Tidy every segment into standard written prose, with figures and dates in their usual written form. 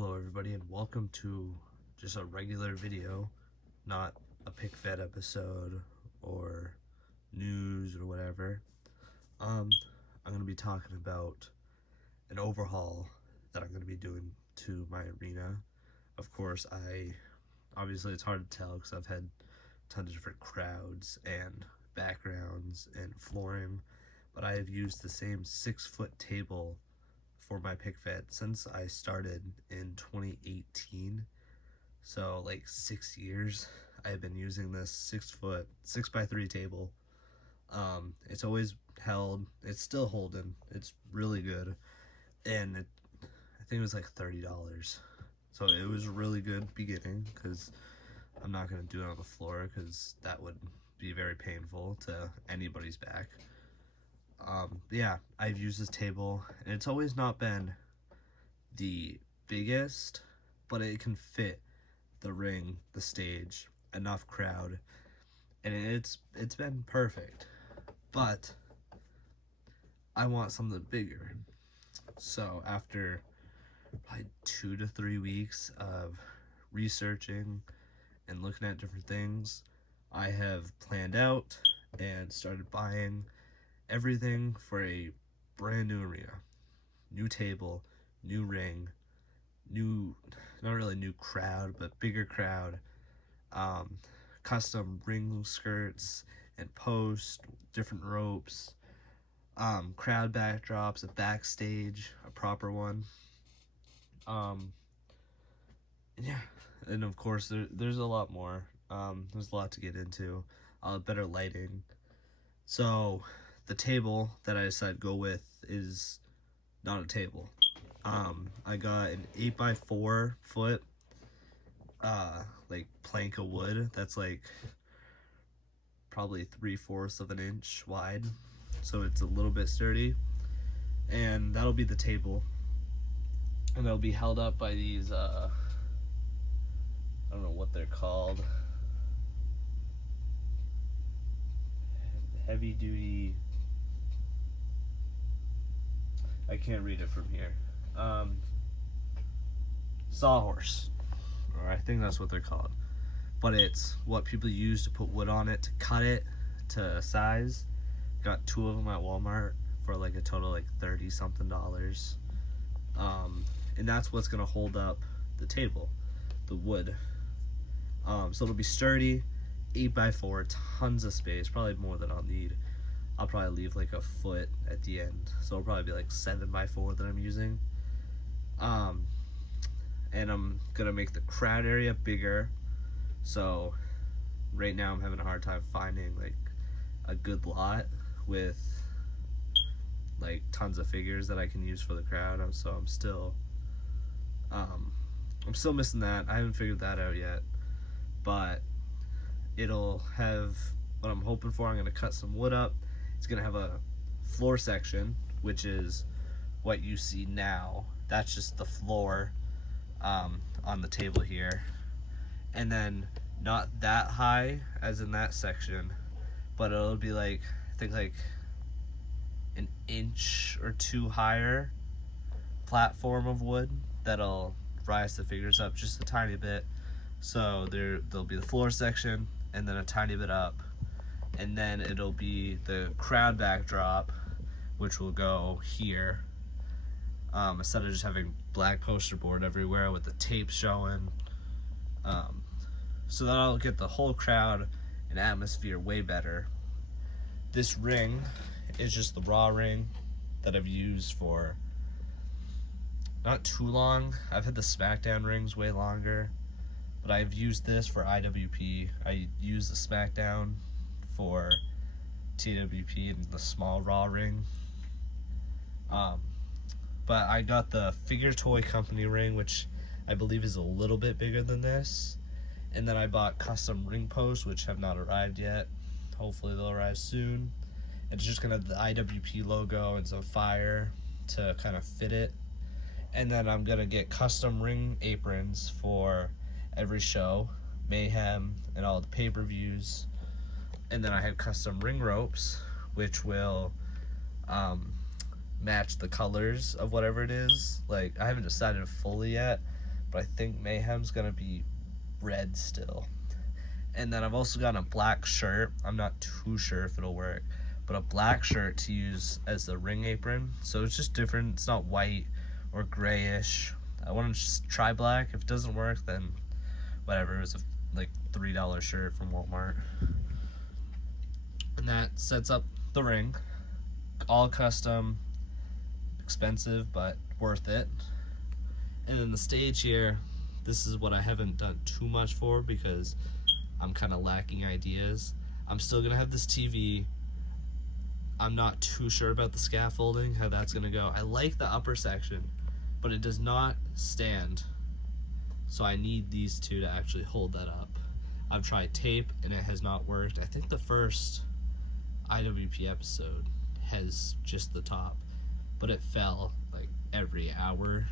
Hello everybody and welcome to just a regular video, not a pick fed episode or news or whatever. I'm going to be talking about an overhaul that I'm going to be doing to my arena. Of course, obviously it's hard to tell because I've had tons of different crowds and backgrounds and flooring, but I have used the same 6-foot table for my pick fed since I started in 2018. So like 6 years I've been using this 6-foot 6x3 table. It's always held, it's still holding, it's really good, and I think it was like $30. So it was really good beginning because I'm not going to do it on the floor because that would be very painful to anybody's back. Yeah, I've used this table and it's always not been the biggest, but it can fit the ring, the stage, enough crowd, and it's been perfect. But I want something bigger. So after probably 2 to 3 weeks of researching and looking at different things, I have planned out and started buying everything for a brand new arena. New table, new ring, new, not really new crowd, but bigger crowd, custom ring skirts and posts, different ropes, crowd backdrops, a backstage, a proper one. Yeah, and of course there's a lot more. There's a lot to get into. Better lighting. So the table that I decided to go with is not a table. I got an 8x4 foot like plank of wood that's like probably 3/4 of an inch wide, so it's a little bit sturdy, and that'll be the table, and it'll be held up by these I don't know what they're called, heavy duty, I can't read it from here, Sawhorse, or I think that's what they're called, but it's what people use to put wood on it, to cut it to size. Got 2 of them at Walmart for like a total like $30 something. And that's what's gonna hold up the table, the wood. So it'll be sturdy, 8x4, tons of space, probably more than I'll need. I'll probably leave like a foot at the end, so it'll probably be like 7x4 that I'm using. And I'm gonna make the crowd area bigger. So right now I'm having a hard time finding like a good lot with like tons of figures that I can use for the crowd. So I'm still missing that. I haven't figured that out yet, but it'll have what I'm hoping for. I'm gonna cut some wood up. It's gonna have a floor section, which is what you see now. That's just the floor on the table here, and then not that high as in that section, but it'll be like, I think like an inch or 2 higher platform of wood that'll rise the figures up just a tiny bit. So there'll be the floor section and then a tiny bit up, and then it'll be the crowd backdrop, which will go here, instead of just having black poster board everywhere with the tape showing. So that'll get the whole crowd and atmosphere way better. This ring is just the raw ring that I've used for not too long. I've had the SmackDown rings way longer, but I've used this for IWP. I use the SmackDown for TWP and the small raw ring. But I got the Figure Toy Company ring, which I believe is a little bit bigger than this. And then I bought custom ring posts, which have not arrived yet. Hopefully they'll arrive soon. It's just gonna have the IWP logo and some fire to kind of fit it. And then I'm gonna get custom ring aprons for every show, Mayhem and all the pay-per-views. And then I have custom ring ropes, which will match the colors of whatever it is. Like, I haven't decided fully yet, but I think Mayhem's gonna be red still. And then I've also got a black shirt. I'm not too sure if it'll work, but a black shirt to use as the ring apron. So it's just different. It's not white or grayish. I want to just try black. If it doesn't work, then whatever. It was a like $3 shirt from Walmart. And that sets up the ring. All custom, expensive, but worth it. And then the stage here, this is what I haven't done too much for because I'm kind of lacking ideas. I'm still gonna have this TV. I'm not too sure about the scaffolding, how that's gonna go. I like the upper section, but it does not stand. So I need these two to actually hold that up. I've tried tape and it has not worked. I think the first IWP episode has just the top, but it fell like every hour.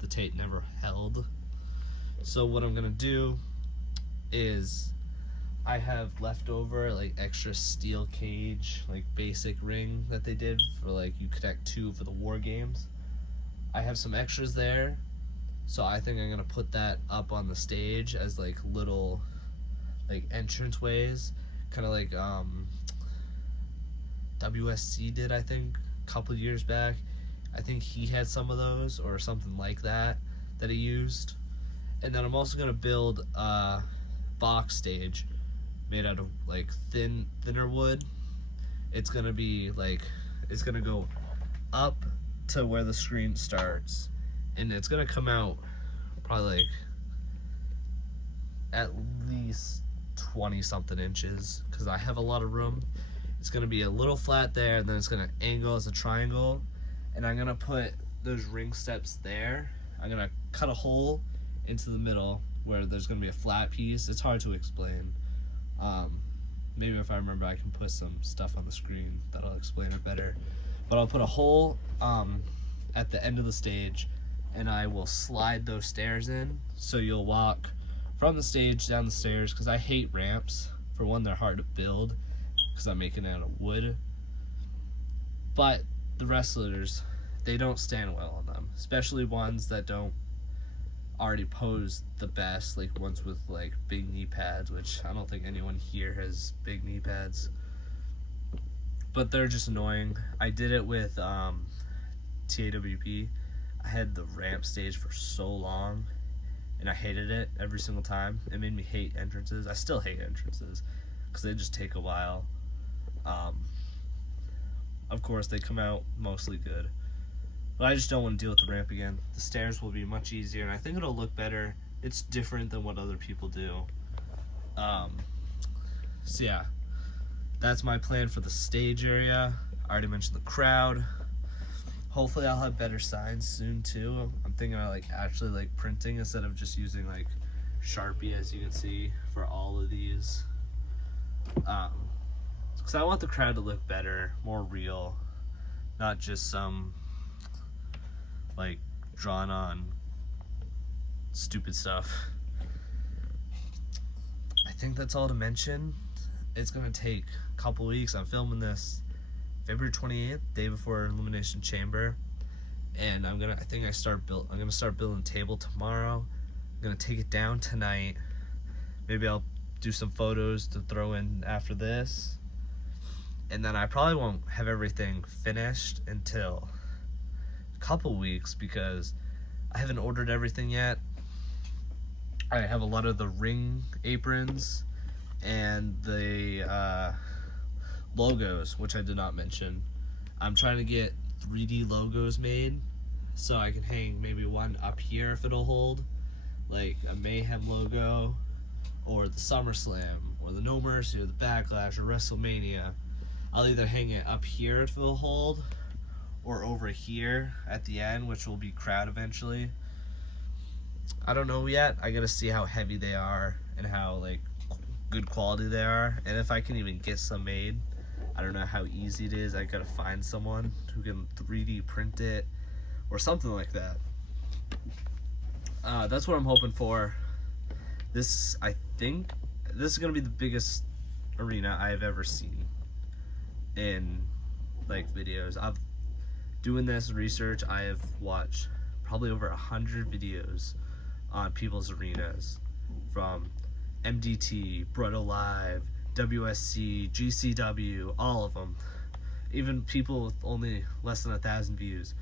The tape never held. So what I'm gonna do is I have leftover like extra steel cage, like basic ring that they did for like you connect two for the war games. I have some extras there, so I think I'm gonna put that up on the stage as like little like entrance ways, kind of like WSC did, I think, a couple years back. I think he had some of those or something like that he used. And then I'm also gonna build a box stage made out of like thinner wood. It's gonna be like, it's gonna go up to where the screen starts, and it's gonna come out probably like at least 20 something inches because I have a lot of room. It's gonna be a little flat there, and then it's gonna angle as a triangle, and I'm gonna put those ring steps there. I'm gonna cut a hole into the middle where there's gonna be a flat piece. It's hard to explain. Maybe if I remember I can put some stuff on the screen that'll explain it better. But I'll put a hole at the end of the stage, and I will slide those stairs in. So you'll walk from the stage down the stairs, because I hate ramps. For one, they're hard to build because I'm making it out of wood. But the wrestlers, they don't stand well on them, especially ones that don't already pose the best, like ones with like big knee pads, which I don't think anyone here has big knee pads, but they're just annoying. I did it with TAWP. I had the ramp stage for so long and I hated it every single time. It made me hate entrances. I still hate entrances because they just take a while. Of course they come out mostly good, but I just don't want to deal with the ramp again. The stairs will be much easier, and I think it'll look better. It's different than what other people do. So yeah, that's my plan for the stage area. I already mentioned the crowd. Hopefully I'll have better signs soon too. I'm thinking of like actually like printing instead of just using like Sharpie, as you can see, for all of these. Because I want the crowd to look better, more real, not just some like drawn on stupid stuff. I think that's all to mention. It's gonna take a couple weeks. I'm filming this February 28th, day before Elimination Chamber, and I'm gonna start building table tomorrow. I'm gonna take it down tonight. Maybe I'll do some photos to throw in after this, and then I probably won't have everything finished until a couple weeks because I haven't ordered everything yet. I have a lot of the ring aprons and the logos, which I did not mention. I'm trying to get 3D logos made so I can hang maybe one up here if it'll hold, like a Mayhem logo, or the Summerslam, or the No Mercy, or the Backlash, or WrestleMania. I'll either hang it up here if it'll hold, or over here at the end, which will be crowd eventually. I don't know yet. I gotta see how heavy they are and how like good quality they are, and if I can even get some made. I don't know how easy it is. I gotta find someone who can 3D print it or something like that. That's what I'm hoping for. I think this is gonna be the biggest arena I've ever seen in like videos. Doing this research, I have watched probably over 100 videos on people's arenas, from MDT, Brutto Live, WSC, GCW, all of them. Even people with only less than 1,000 views.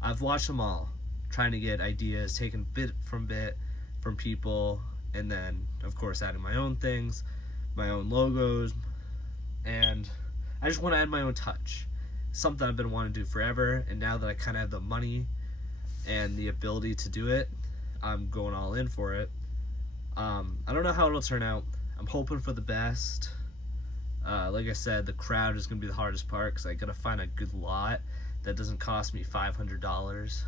I've watched them all, trying to get ideas, taking bit from people, and then of course adding my own things, my own logos, and I just want to add my own touch. Something I've been wanting to do forever, and now that I kind of have the money and the ability to do it, I'm going all in for it. I don't know how it'll turn out. I'm hoping for the best. Like I said, the crowd is going to be the hardest part because I got to find a good lot that doesn't cost me $500.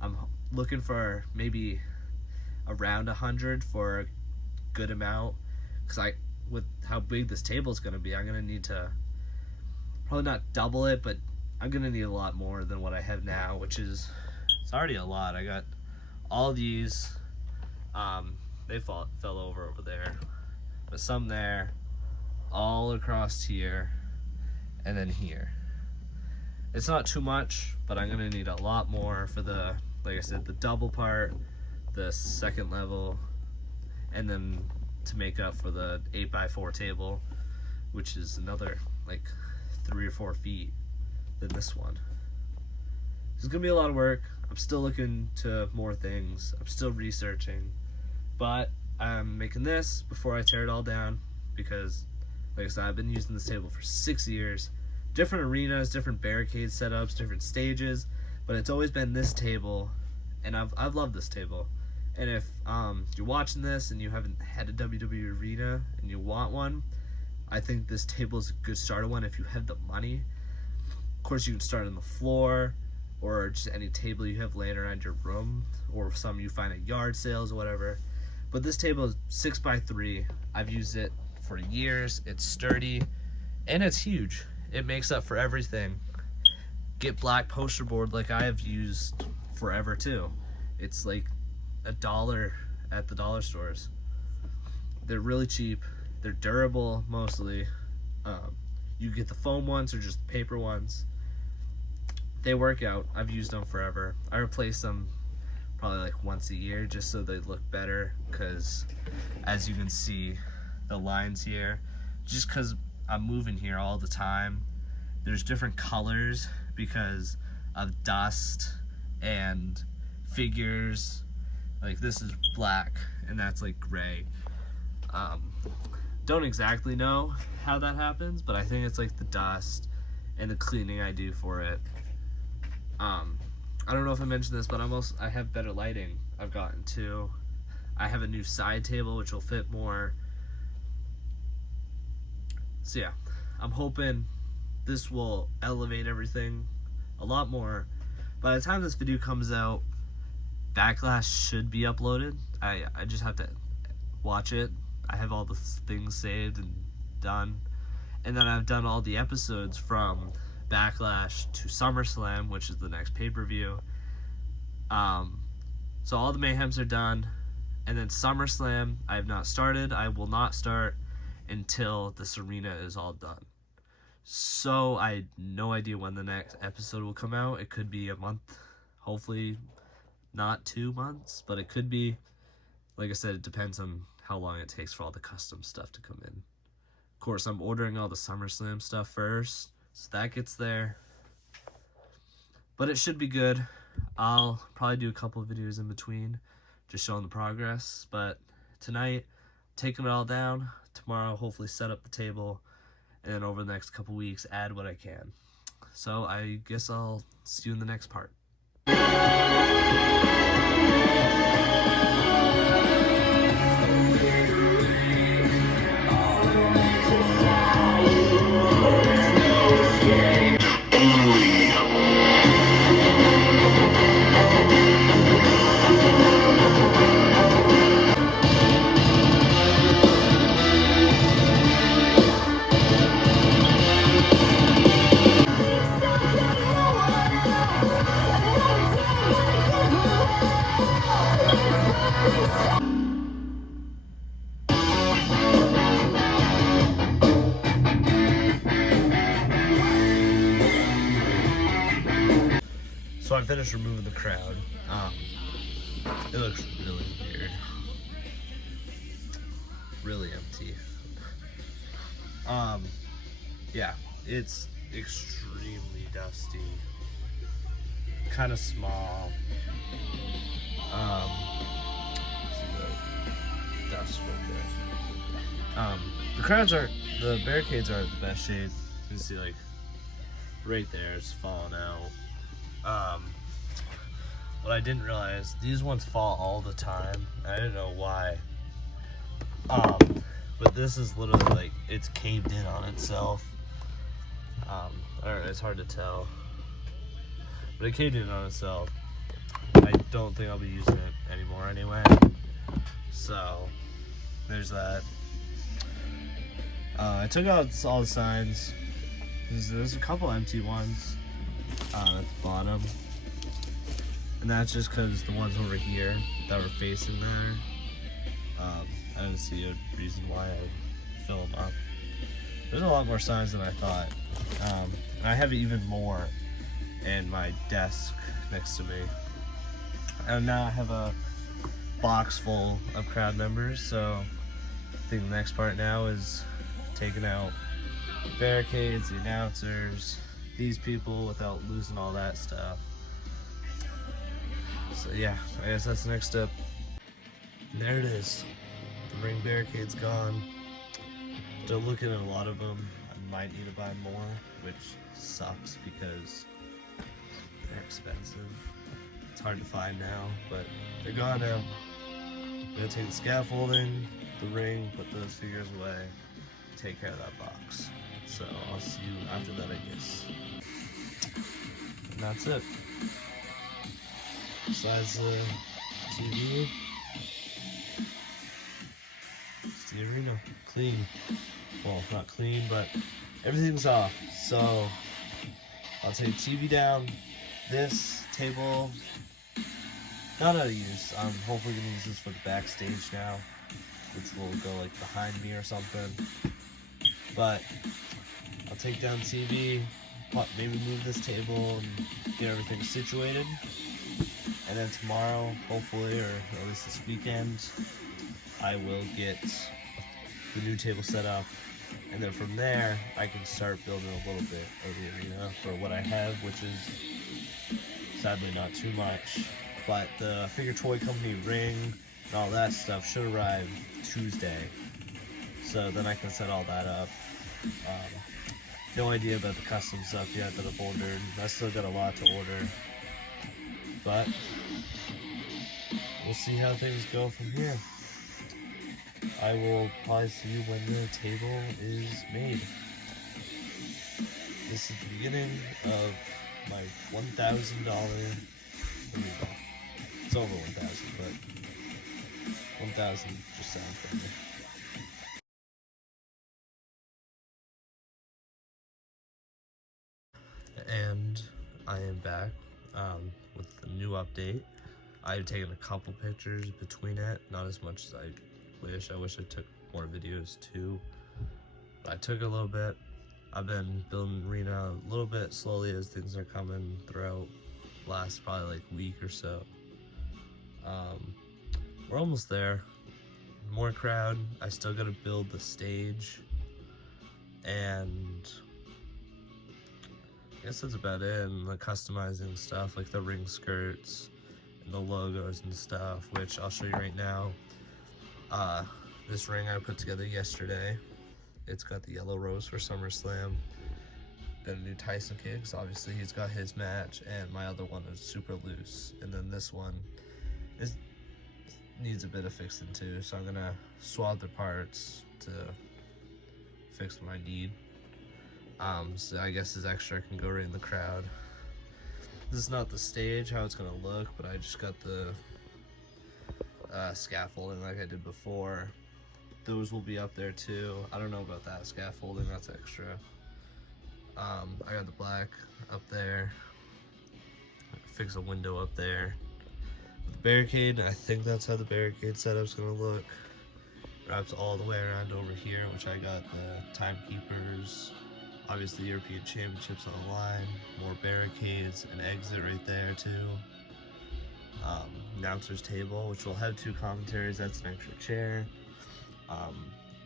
I'm looking for maybe around 100 for a good amount, because with how big this table is going to be, I'm going to need to probably not double it, but I'm going to need a lot more than what I have now, which is, it's already a lot. I got all these, they fell over there, but some there, all across here, and then here. It's not too much, but I'm gonna need a lot more for the, like I said, the double part, the second level, and then to make up for the 8x4 table, which is another like 3 or 4 feet than this one. It's gonna be a lot of work. I'm still looking to more things. I'm still researching, but I'm making this before I tear it all down, because like I said, I've been using this table for 6 years. Different arenas, different barricade setups, different stages, but it's always been this table, and I've loved this table. And if you're watching this and you haven't had a WWE arena and you want one, I think this table is a good starter one if you have the money. Of course, you can start on the floor, or just any table you have laying around your room, or some you find at yard sales or whatever. But this table is 6x3. I've used it for years. It's sturdy and it's huge. It makes up for everything. Get black poster board like I have used forever too. It's like $1 at the dollar stores. They're really cheap. They're durable mostly. You get the foam ones or just paper ones. They work out. I've used them forever. I replace them probably like once a year just so they look better, because as you can see, the lines here, just because I'm moving here all the time, there's different colors because of dust and figures. Like this is black and that's like gray. Don't exactly know how that happens, but I think it's like the dust and the cleaning I do for it. I don't know if I mentioned this, but I have better lighting I've gotten too. I have a new side table which will fit more. So yeah, I'm hoping this will elevate everything a lot more. By the time this video comes out, Backlash should be uploaded. I just have to watch it. I have all the things saved and done. And then I've done all the episodes from Backlash to Summerslam, which is the next pay-per-view. So all the mayhems are done. And then SummerSlam, I have not started. I will not start until this arena is all done. So I have no idea when the next episode will come out. It could be a month, hopefully not 2 months, but it could be. Like I said, it depends on how long it takes for all the custom stuff to come in. Of course, I'm ordering all the SummerSlam stuff first, so that gets there. But it should be good. I'll probably do a couple of videos in between, just showing the progress. But tonight, taking it all down. Tomorrow, hopefully set up the table, and then over the next couple weeks, add what I can. So I guess I'll see you in the next part. So I finished removing the crowd. It looks really weird. Really empty. Yeah, it's extremely dusty. Kind of small. See the dust right there. The barricades are the best shape. You can see like right there, it's falling out. What I didn't realize, these ones fall all the time. I didn't know why. But this is literally like, it's caved in on itself. Or it's hard to tell. But it caved in on itself. I don't think I'll be using it anymore anyway. So, there's that. I took out all the signs. There's a couple empty ones at the bottom. And that's just because the ones over here that were facing there, I didn't see a reason why I'd fill them up. There's a lot more signs than I thought. And I have even more in my desk next to me. And now I have a box full of crowd members, so I think the next part now is taking out barricades, the announcers, these people without losing all that stuff. So yeah, I guess that's the next step. And there it is. The ring barricade's gone. Still looking at a lot of them. I might need to buy more, which sucks because they're expensive. It's hard to find now, but they're gone now. I'm gonna take the scaffolding, the ring, put those figures away, take care of that box. So I'll see you after that, I guess. And that's it. Besides the TV, it's the arena. Clean. Well, not clean, but everything's off. So I'll take TV down. This table, not out of use. I'm hopefully gonna use this for the backstage now, which will go like behind me or something. But I'll take down TV, maybe move this table and get everything situated. And then tomorrow, hopefully, or at least this weekend, I will get the new table set up. And then from there, I can start building a little bit of the arena for what I have, which is sadly not too much. But the figure toy company ring and all that stuff should arrive Tuesday. So then I can set all that up. No idea about the custom stuff yet that I've ordered. I still got a lot to order. But we'll see how things go from here. I will probably see you when the table is made. This is the beginning of my $1,000 arena. It's over 1,000, but 1,000 just sounds better. And I am back with a new update. I've taken a couple pictures between it, not as much as I wish. I wish I took more videos too. But I took a little bit. I've been building arena a little bit slowly as things are coming throughout last probably like week or so. We're almost there. More crowd. I still gotta build the stage, and I guess that's about it. And the customizing stuff like the ring skirts and the logos and stuff, which I'll show you right now. This ring I put together yesterday. It's got the yellow rose for Summerslam. Got a new Tyson kid, because obviously he's got his match, and my other one is super loose. And then this one needs a bit of fixing too, so I'm gonna swap the parts to fix what I need. So I guess this extra can go right in the crowd. This is not the stage, how it's gonna look, but I just got the scaffolding like I did before. Those will be up there too. I don't know about that scaffolding, that's extra. I got the black up there. Fix a window up there. The barricade, I think that's how the barricade setup's gonna look. Wraps all the way around over here, which I got the timekeepers. Obviously European Championships on the line. More barricades, an exit right there too. announcer's table, which will have 2 commentaries. That's an extra chair.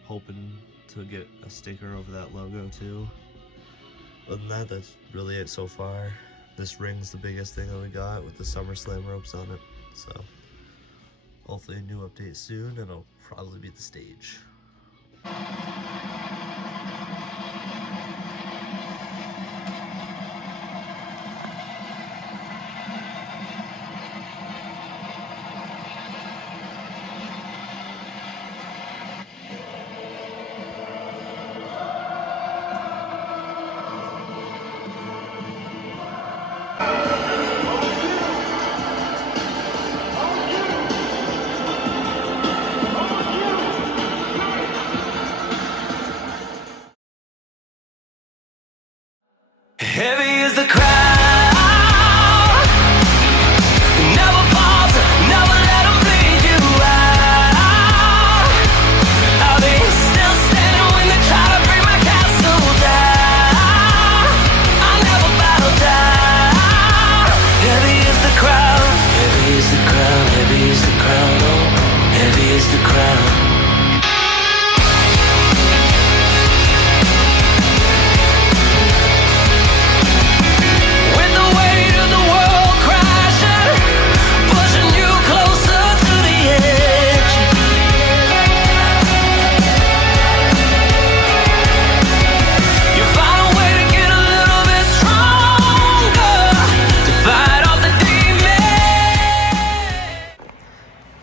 Hoping to get a sticker over that logo too. Other than that, that's really it so far. This ring's the biggest thing that we got with the Summerslam ropes on it. So hopefully a new update soon, and it'll probably be the stage. Heavy is the crowd, never falls, never let them bleed you out. I'll be still standing when they try to bring my castle down. I'll never bow down. Heavy is the crowd, heavy is the crowd, heavy is the crowd, oh, heavy is the crowd.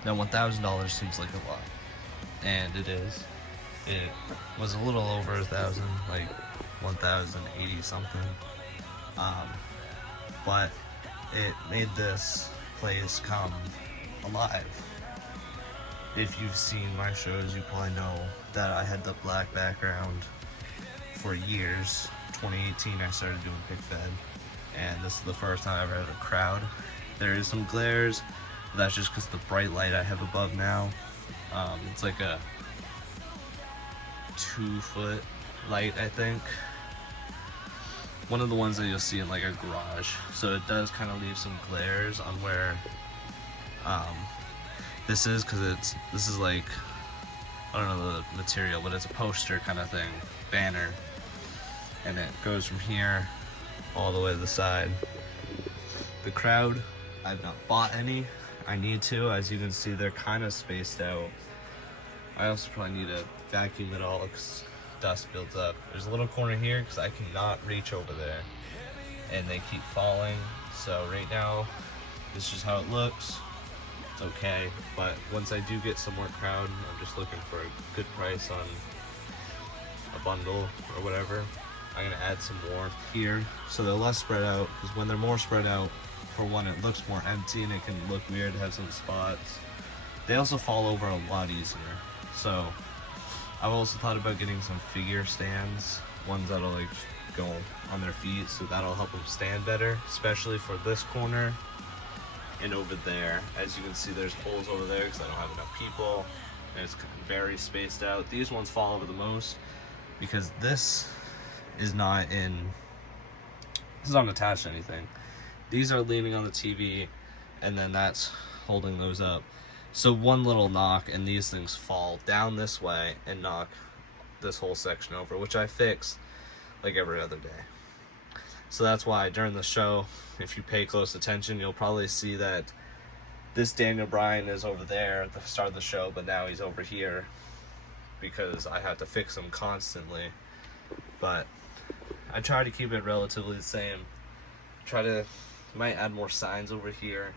Now $1,000 seems like a lot, and it is. It was a little over 1,000, like 1,080 something. But it made this place come alive. If you've seen my shows, you probably know that I had the black background for years. 2018 I started doing pick fed, and this is the first time I ever had a crowd. There is some glares. That's just because the bright light I have above now. It's like a 2-foot light, I think. One of the ones that you'll see in like a garage. So it does kind of leave some glares on where this is, because this is like, I don't know the material, but it's a poster kind of thing, banner, and it goes from here all the way to the side. The crowd, I've not bought any. I need to. As you can see, they're kind of spaced out. I also probably need to vacuum it all because dust builds up. There's a little corner here because I cannot reach over there, and they keep falling. So right now, this is how it looks. It's okay, but once I do get some more crowd, I'm just looking for a good price on a bundle or whatever. I'm gonna add some more here so they're less spread out, because when they're more spread out, for one, it looks more empty and it can look weird to have some spots. They also fall over a lot easier. So I've also thought about getting some figure stands, ones that'll like go on their feet, so that'll help them stand better, especially for this corner and over there. As you can see, there's holes over there because I don't have enough people, and it's very spaced out. These ones fall over the most because this is not attached to anything. These are leaning on the TV, and then that's holding those up. So one little knock and these things fall down this way and knock this whole section over, which I fix like every other day. So that's why during the show, if you pay close attention, you'll probably see that this Daniel Bryan is over there at the start of the show, but now he's over here because I have to fix him constantly. But I try to keep it relatively the same. Might add more signs over here.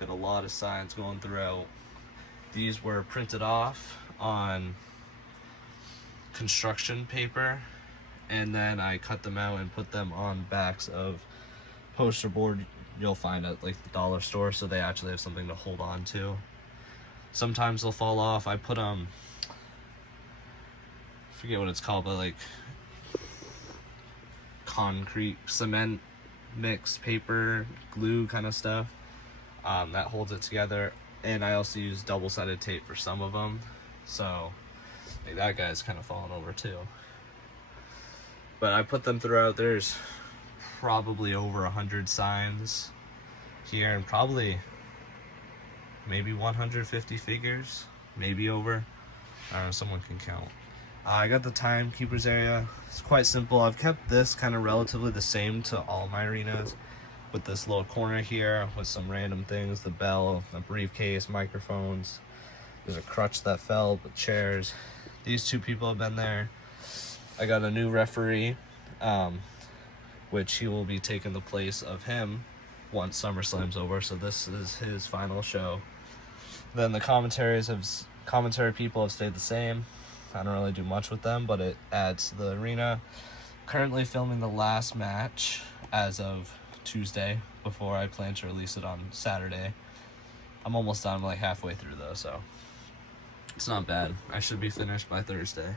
Got a lot of signs going throughout. These were printed off on construction paper, and then I cut them out and put them on backs of poster board you'll find at like the dollar store, so they actually have something to hold on to. Sometimes they'll fall off. I put I forget what it's called, but like concrete cement mixed paper glue kind of stuff that holds it together. And I also use double-sided tape for some of them, so like that guy's kind of falling over too. But I put them throughout. There's probably over 100 signs here, and probably maybe 150 figures, maybe over. I don't know, someone can count. I got the timekeepers area. It's quite simple. I've kept this kind of relatively the same to all my arenas, with this little corner here with some random things, the bell, a briefcase, microphones. There's a crutch that fell, but chairs. These two people have been there. I got a new referee, which he will be taking the place of him once SummerSlam's over, so this is his final show. Then the commentary people have stayed the same. I don't really do much with them, but it adds to the arena. Currently filming the last match as of Tuesday, before I plan to release it on Saturday. I'm almost done. I'm like halfway through though, so it's not bad. I should be finished by Thursday.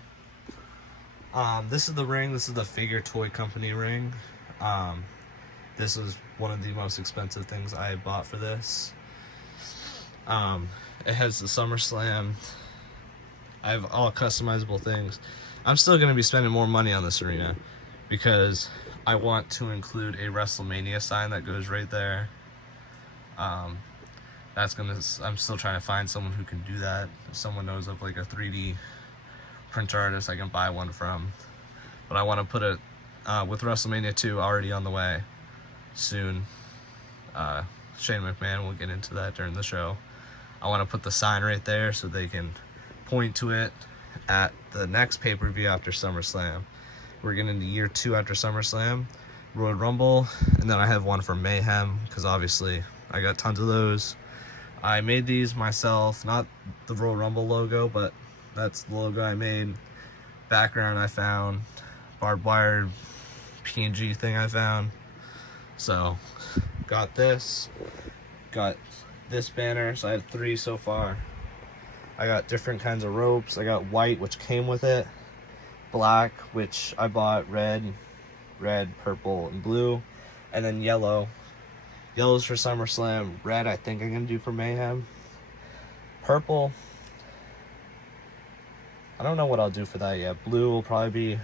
This is the ring. This is the Figure Toy Company ring. This was one of the most expensive things I bought for this. It has the SummerSlam. I have all customizable things. I'm still going to be spending more money on this arena because I want to include a WrestleMania sign that goes right there. I'm still trying to find someone who can do that. If someone knows of like a 3D printer artist I can buy one from. But I want to put it with WrestleMania 2 already on the way soon. Shane McMahon will get into that during the show. I want to put the sign right there so they can point to it at the next pay-per-view after SummerSlam. We're getting into year 2 after SummerSlam, Royal Rumble, and then I have one for Mayhem, because obviously I got tons of those. I made these myself, not the Royal Rumble logo, but that's the logo I made. Background I found, barbed wire PNG thing I found. So, got this banner, so I had 3 so far. I got different kinds of ropes. I got white, which came with it, black, which I bought, red, purple, and blue, and then yellow. Yellow's for SummerSlam, red I think I'm gonna do for Mayhem. Purple, I don't know what I'll do for that yet. Blue will probably be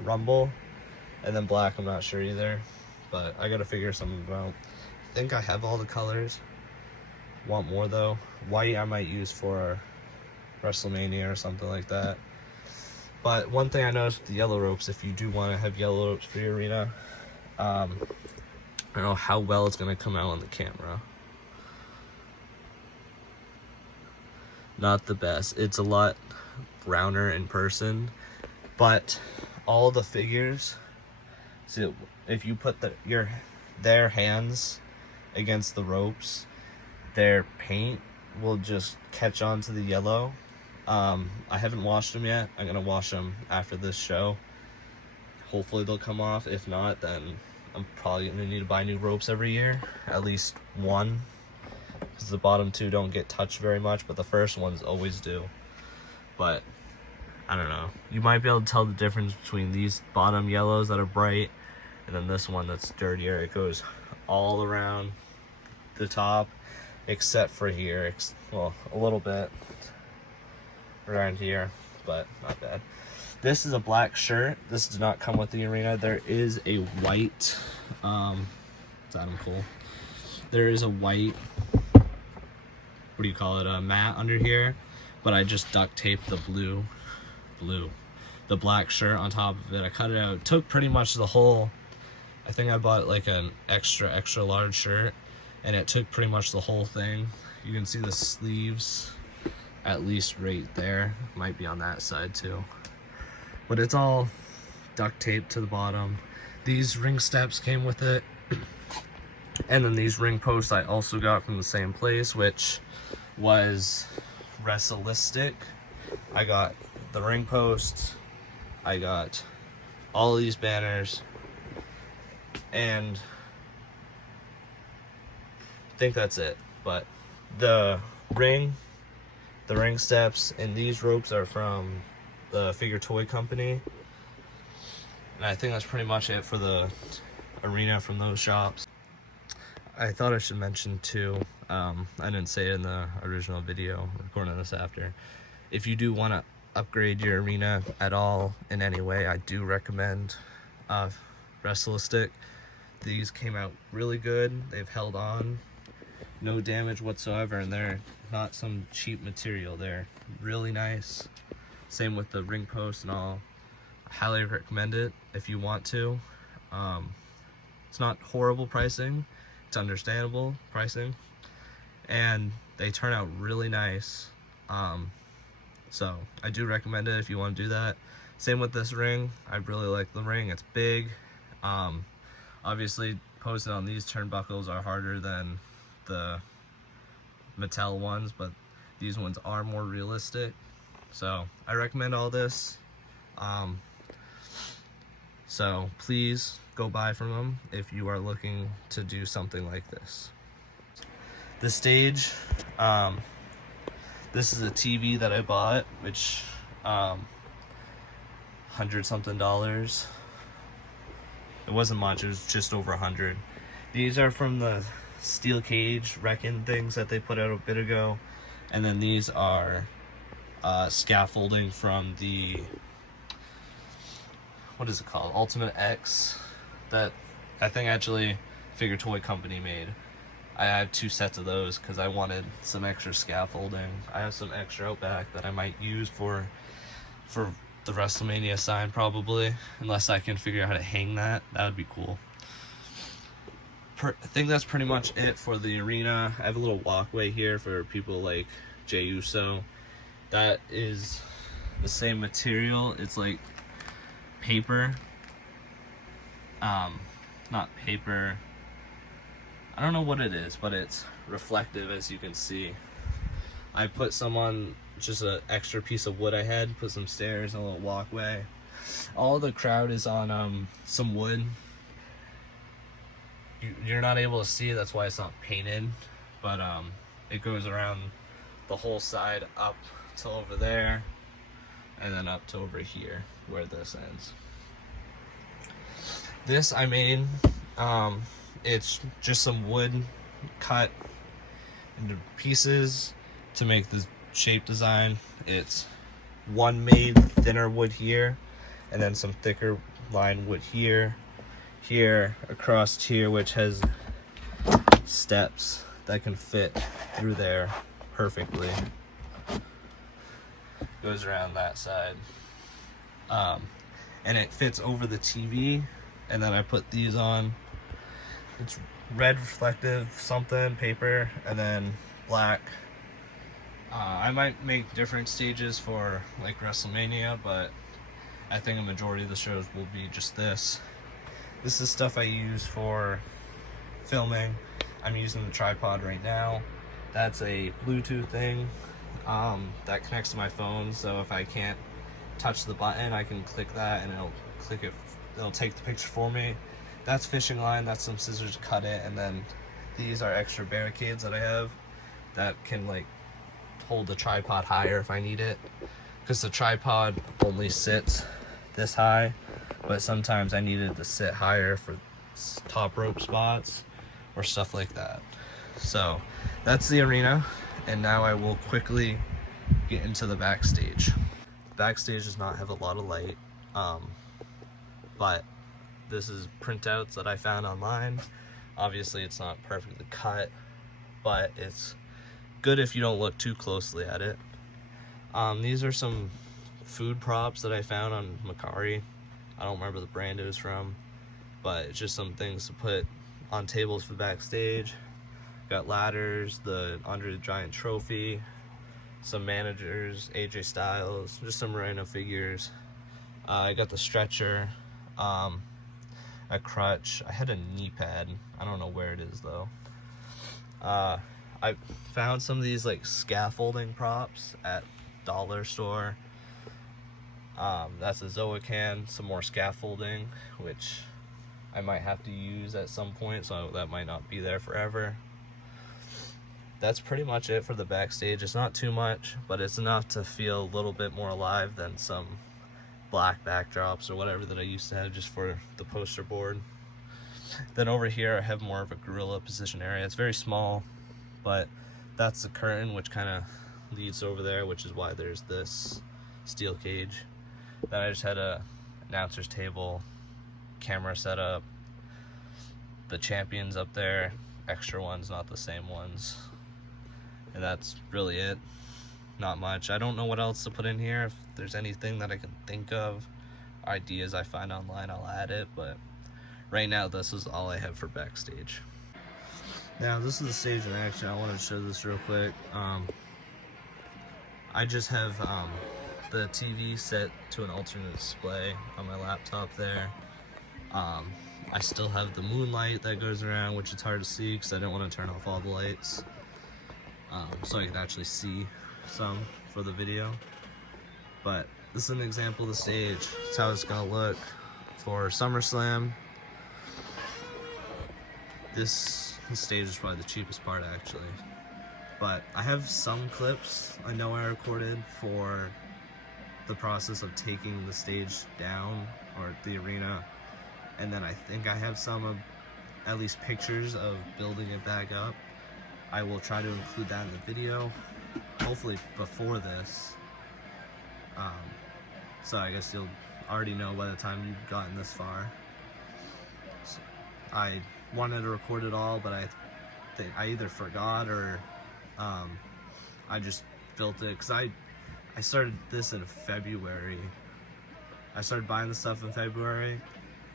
Rumble, and then black I'm not sure either, but I gotta figure something out. I think I have all the colors. Want more though. White I might use for WrestleMania or something like that. But one thing I noticed with the yellow ropes, if you do want to have yellow ropes for your arena, I don't know how well it's going to come out on the camera. Not the best. It's a lot browner in person, but all the figures, so if you put their hands against the ropes, their paint will just catch on to the yellow. I haven't washed them yet. I'm gonna wash them after this show. Hopefully they'll come off. If not, then I'm probably gonna need to buy new ropes every year, at least one, because the bottom 2 don't get touched very much, but the first ones always do. But I don't know, you might be able to tell the difference between these bottom yellows that are bright and then this one that's dirtier. It goes all around the top except for here, well, a little bit around here, but not bad. This is a black shirt. This does not come with the arena. There is a white, it's Adam Cole. There is a white, what do you call it, a mat under here, but I just duct taped the the black shirt on top of it. I cut it out. It took pretty much the whole, I think I bought like an extra large shirt, and it took pretty much the whole thing. You can see the sleeves at least right there. Might be on that side too. But it's all duct taped to the bottom. These ring steps came with it. And then these ring posts I also got from the same place, which was WRESTLISTIC. I got the ring posts, I got all of these banners, and I think that's it. But the ring steps and these ropes are from the Figure Toy Company, and I think that's pretty much it for the arena from those shops. I thought I should mention too, I didn't say it in the original video, I'm recording this after. If you do want to upgrade your arena at all in any way, I do recommend WRESTLISTIC. These came out really good. They've held on. no damage whatsoever, and they're not some cheap material. They're really nice. Same with the ring post and all. I highly recommend it if you want to. It's not horrible pricing, it's understandable pricing, and they turn out really nice. So I do recommend it if you want to do that. Same with this ring. I really like the ring. It's big. Obviously posted on these turnbuckles are harder than the Mattel ones, but these ones are more realistic. So I recommend all this. So please go buy from them if you are looking to do something like this. The stage, this is a TV that I bought, which $100-something. It wasn't much, it was just over 100. These are from the steel cage wrecking things that they put out a bit ago, and then these are scaffolding from the, what is it called, Ultimate X, that I think actually Figure Toy Company made. I have 2 sets of those because I wanted some extra scaffolding. I have some extra out back that I might use for the WrestleMania sign probably, unless I can figure out how to hang that. That would be cool. I think that's pretty much it for the arena. I have a little walkway here for people like Jey Uso. That is the same material. It's like paper. Not paper. I don't know what it is, but it's reflective, as you can see. I put some on just an extra piece of wood I had, put some stairs and a little walkway. All the crowd is on some wood. You're not able to see it, that's why it's not painted, but it goes around the whole side up to over there, and then up to over here where this ends. This I made, it's just some wood cut into pieces to make this shape design. It's one made thinner wood here, and then some thicker line wood here, across here, which has steps that can fit through there perfectly. Goes around that side, and it fits over the TV. And then I put these on. It's red reflective something paper, and then black. I might make different stages for like WrestleMania, but I think a majority of the shows will be just this. This is stuff I use for filming. I'm using the tripod right now. That's a Bluetooth thing that connects to my phone, so if I can't touch the button, I can click that and it'll take the picture for me. That's fishing line, that's some scissors to cut it, and then these are extra barricades that I have that can like hold the tripod higher if I need it, because the tripod only sits this high, but sometimes I needed to sit higher for top rope spots or stuff like that. So that's the arena, and now I will quickly get into the backstage. The backstage does not have a lot of light, but this is printouts that I found online. Obviously it's not perfectly cut, but it's good if you don't look too closely at it. These are some food props that I found on Macari. I don't remember the brand it was from, but it's just some things to put on tables for backstage. Got ladders, the Andre the Giant trophy, some managers, AJ Styles, just some random figures. I got the stretcher, a crutch. I had a knee pad. I don't know where it is though. I found some of these like scaffolding props at dollar store. That's a Zoa can, some more scaffolding, which I might have to use at some point, so that might not be there forever. That's pretty much it for the backstage. It's not too much, but it's enough to feel a little bit more alive than some black backdrops or whatever that I used to have just for the poster board. Then over here I have more of a gorilla position area. It's very small, but that's the curtain which kind of leads over there, which is why there's this steel cage. Then I just had a announcer's table, camera set up, the champions up there, extra ones, not the same ones. And that's really it. Not much. I don't know what else to put in here. If there's anything that I can think of, ideas I find online, I'll add it, but right now this is all I have for backstage. Now this is the stage in action. I want to show this real quick. I just have the TV set to an alternate display on my laptop there. I still have the moonlight that goes around, which it's hard to see because I didn't want to turn off all the lights, so I could actually see some for the video. But this is an example of the stage. It's how it's gonna look for Summerslam. This stage is probably the cheapest part, actually. But I have some clips I know I recorded for the process of taking the stage down, or the arena, and then I think I have some of at least pictures of building it back up. I will try to include that in the video, hopefully before this. So I guess you'll already know by the time you've gotten this far. So I wanted to record it all, but I think I either forgot or I just built it, because I started this in February. I started buying the stuff in February.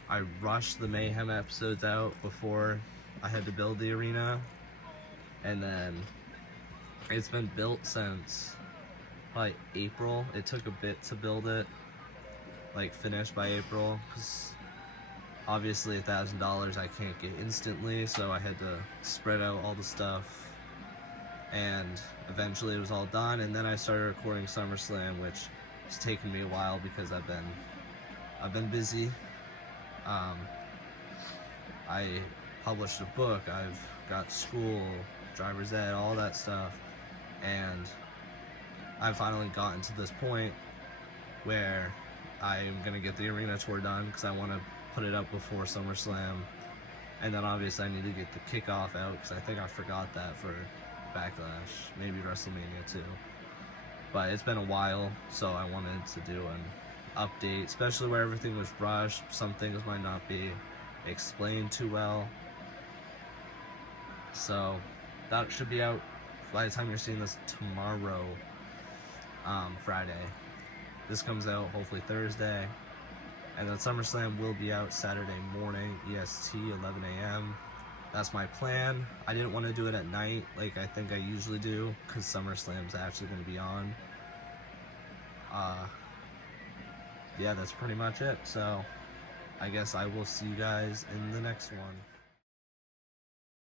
I rushed the Mayhem episodes out before I had to build the arena, and then it's been built since probably April. It took a bit to build it, like finished by April, because obviously $1,000 I can't get instantly, so I had to spread out all the stuff, and eventually it was all done. And then I started recording SummerSlam, which has taken me a while because I've been busy. I published a book, I've got school, driver's ed, all that stuff, and I've finally gotten to this point where I'm gonna get the arena tour done because I want to put it up before SummerSlam, and then obviously I need to get the kickoff out because I think I forgot that for Backlash, maybe WrestleMania too. But it's been a while, so I wanted to do an update, especially where everything was rushed. Some things might not be explained too well, so that should be out by the time you're seeing this tomorrow, Friday. This comes out hopefully Thursday, and then SummerSlam will be out Saturday morning, EST, 11 a.m. That's my plan. I didn't want to do it at night like I think I usually do, because SummerSlam's actually going to be on. Yeah, that's pretty much it. So I guess I will see you guys in the next one.